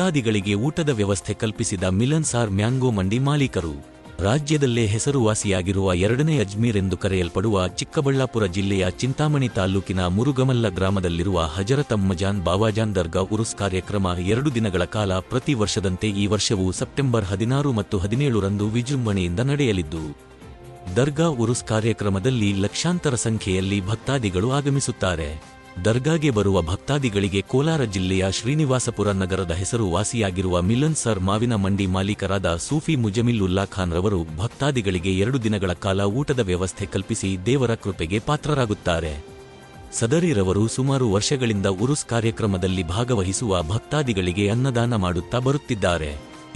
ಭಕ್ತಾದಿಗಳಿಗೆ ಊಟದ ವ್ಯವಸ್ಥೆ ಕಲ್ಪಿಸಿದ ಮಿಲನ್ಸಾರ್ ಮ್ಯಾಂಗೋ ಮಂಡಿ ಮಾಲೀಕರು. ರಾಜ್ಯದಲ್ಲೇ ಹೆಸರುವಾಸಿಯಾಗಿರುವ ಎರಡನೇ ಅಜ್ಮೀರ್ ಎಂದು ಕರೆಯಲ್ಪಡುವ ಚಿಕ್ಕಬಳ್ಳಾಪುರ ಜಿಲ್ಲೆಯ ಚಿಂತಾಮಣಿ ತಾಲ್ಲೂಕಿನ ಮುರುಗಮಲ್ಲ ಗ್ರಾಮದಲ್ಲಿರುವ ಹಜರತ್ ಅಮ್ಮಜಾನ್ ಬಾವಾಜಾನ್ ದರ್ಗಾ ಉರುಸ್ ಕಾರ್ಯಕ್ರಮ 2 ದಿನಗಳ ಕಾಲ ಪ್ರತಿ ವರ್ಷದಂತೆ ಈ ವರ್ಷವೂ ಸೆಪ್ಟೆಂಬರ್ 16 ಮತ್ತು 17ರಂದು ವಿಜೃಂಭಣೆಯಿಂದ ನಡೆಯಲಿದ್ದು, ದರ್ಗಾ ಉರುಸ್ ಕಾರ್ಯಕ್ರಮದಲ್ಲಿ ಲಕ್ಷಾಂತರ ಸಂಖ್ಯೆಯಲ್ಲಿ ಭಕ್ತಾದಿಗಳು ಆಗಮಿಸುತ್ತಾರೆ. ದರ್ಗಾಗೆ ಬರುವ ಭಕ್ತಾದಿಗಳಿಗೆ ಕೋಲಾರ ಜಿಲ್ಲೆಯ ಶ್ರೀನಿವಾಸಪುರ ನಗರದ ಹೆಸರು ವಾಸಿಯಾಗಿರುವ ಮಿಲನ್ಸಾರ್ ಮಾವಿನ ಮಂಡಿ ಮಾಲೀಕರಾದ ಸೂಫಿ ಮುಜಮಿಲ್ ಉಲ್ಲಾ ಖಾನ್ ರವರು ಭಕ್ತಾದಿಗಳಿಗೆ 2 ದಿನಗಳ ಕಾಲ ಊಟದ ವ್ಯವಸ್ಥೆ ಕಲ್ಪಿಸಿ ದೇವರ ಕೃಪೆಗೆ ಪಾತ್ರರಾಗುತ್ತಾರೆ. ಸದರಿರವರು ಸುಮಾರು ವರ್ಷಗಳಿಂದ ಉರುಸ್ ಕಾರ್ಯಕ್ರಮದಲ್ಲಿ ಭಾಗವಹಿಸುವ ಭಕ್ತಾದಿಗಳಿಗೆ ಅನ್ನದಾನ ಮಾಡುತ್ತಾ ಬರುತ್ತಿದ್ದಾರೆ.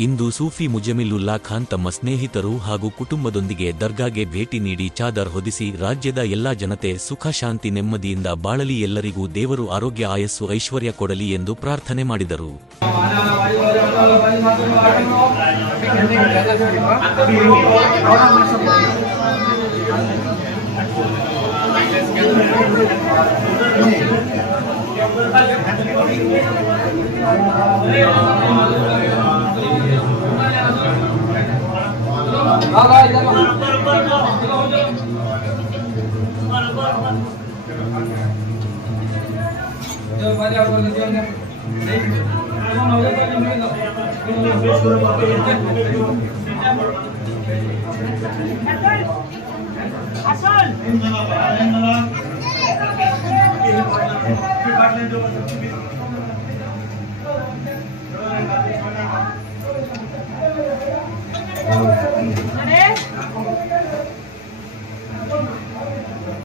ಇಂದು ಸೂಫಿ ಮುಜಮಿಲ್ ಉಲ್ಲಾ ಖಾನ್ ತಮ್ಮ ಸ್ನೇಹಿತರು ಹಾಗೂ ಕುಟುಂಬದೊಂದಿಗೆ ದರ್ಗಾಗೆ ಭೇಟಿ ನೀಡಿ ಚಾದರ್ ಹೊದಿಸಿ ರಾಜ್ಯದ ಎಲ್ಲಾ ಜನತೆ ಸುಖ ಶಾಂತಿ ನೆಮ್ಮದಿಯಿಂದ ಬಾಳಲಿ, ಎಲ್ಲರಿಗೂ ದೇವರು ಆರೋಗ್ಯ ಆಯಸ್ಸು ಐಶ್ವರ್ಯ ಕೊಡಲಿ ಎಂದು ಪ್ರಾರ್ಥನೆ ಮಾಡಿದರು. Hasan